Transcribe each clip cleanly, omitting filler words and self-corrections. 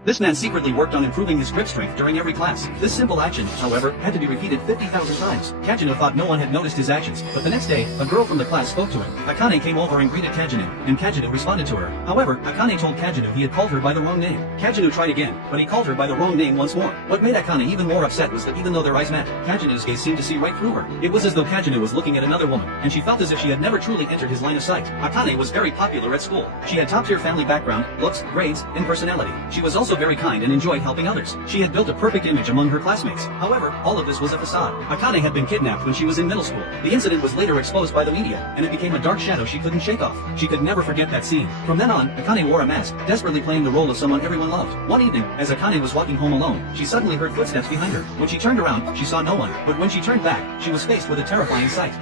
This man secretly worked on improving his grip strength during every class. This simple action, however, had to be repeated 50,000 times. Kagenou thought no one had noticed his actions, but the next day, a girl from the class spoke to him. Akane came over and greeted Kagenou, and Kagenou responded to her. However, Akane told Kagenou he had called her by the wrong name. Kagenou tried again, but he called her by the wrong name once more. What made Akane even more upset was that even though their eyes met, Kagenou's gaze seemed to see right through her. It was as though Kagenou was looking at another woman, and she felt as if she had never truly entered his line of sight. Akane was very popular at school. She had top-tier family background, looks, grades, and personality. She was also very kind and enjoyed helping others. She had built a perfect image among her classmates. However, all of this was a facade. Akane had been kidnapped when she was in middle school. The incident was later exposed by the media, and it became a dark shadow she couldn't shake off. She could never forget that scene. From then on, Akane wore a mask, desperately playing the role of someone everyone loved. One evening, as Akane was walking home alone, she suddenly heard footsteps behind her. When she turned around, she saw no one, but when she turned back, she was faced with a terrifying sight.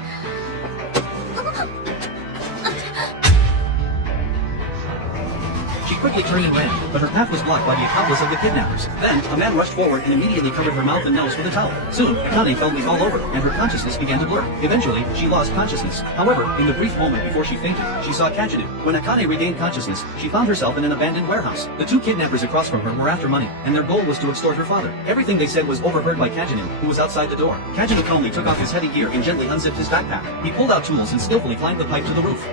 She quickly turned and ran, but her path was blocked by the accomplice of the kidnappers. Then, a man rushed forward and immediately covered her mouth and nose with a towel. Soon, Akane felt weak all over, and her consciousness began to blur. Eventually, she lost consciousness. However, in the brief moment before she fainted, she saw Kagenou. When Akane regained consciousness, she found herself in an abandoned warehouse. The two kidnappers across from her were after money, and their goal was to extort her father. Everything they said was overheard by Kagenou, who was outside the door. Kagenou calmly took off his heavy gear and gently unzipped his backpack. He pulled out tools and skillfully climbed the pipe to the roof.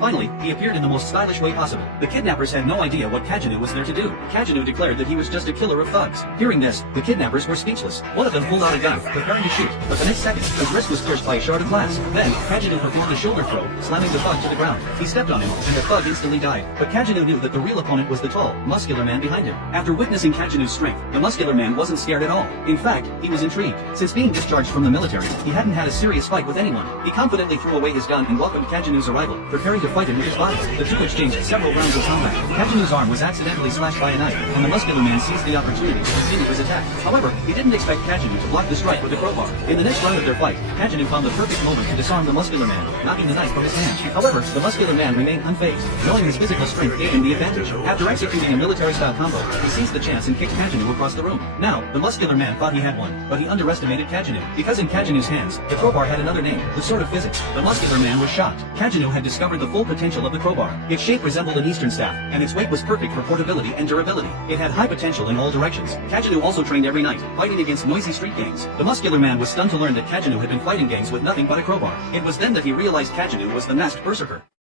Finally, he appeared in the most stylish way possible. The kidnappers had no idea what Kagenou was there to do. Kagenou declared that he was just a killer of thugs. Hearing this, the kidnappers were speechless. One of them pulled out a gun, preparing to shoot, but the next second, his wrist was pierced by a shard of glass. Then, Kagenou performed a shoulder throw, slamming the thug to the ground. He stepped on him, and the thug instantly died. But Kagenou knew that the real opponent was the tall, muscular man behind him. After witnessing Kagenou's strength, the muscular man wasn't scared at all. In fact, he was intrigued. Since being discharged from the military, he hadn't had a serious fight with anyone. He confidently threw away his gun and welcomed Kagenou's arrival, preparing to fight him with his body. The two exchanged several rounds of combat. Kagenou's arm was accidentally slashed by a knife, and the muscular man seized the opportunity to continue his attack. However, he didn't expect Kagenou to block the strike with a crowbar. In the next round of their fight, Kagenou found the perfect moment to disarm the muscular man, knocking the knife from his hand. However, the muscular man remained unfazed, knowing his physical strength gave him the advantage. After executing a military-style combo, he seized the chance and kicked Kagenou across the room. Now, the muscular man thought he had won, but he underestimated Kagenou. Because in Kagenou's hands, the crowbar had another name, the sword of physics. The muscular man was shocked. Kagenou had discovered the full potential of the crowbar. Its shape resembled an Eastern staff, and its weight was perfect for portability and durability. It had high potential in all directions. Kagenou also trained every night, fighting against noisy street gangs. The muscular man was stunned to learn that Kagenou had been fighting gangs with nothing but a crowbar. It was then that he realized Kagenou was the masked berserker.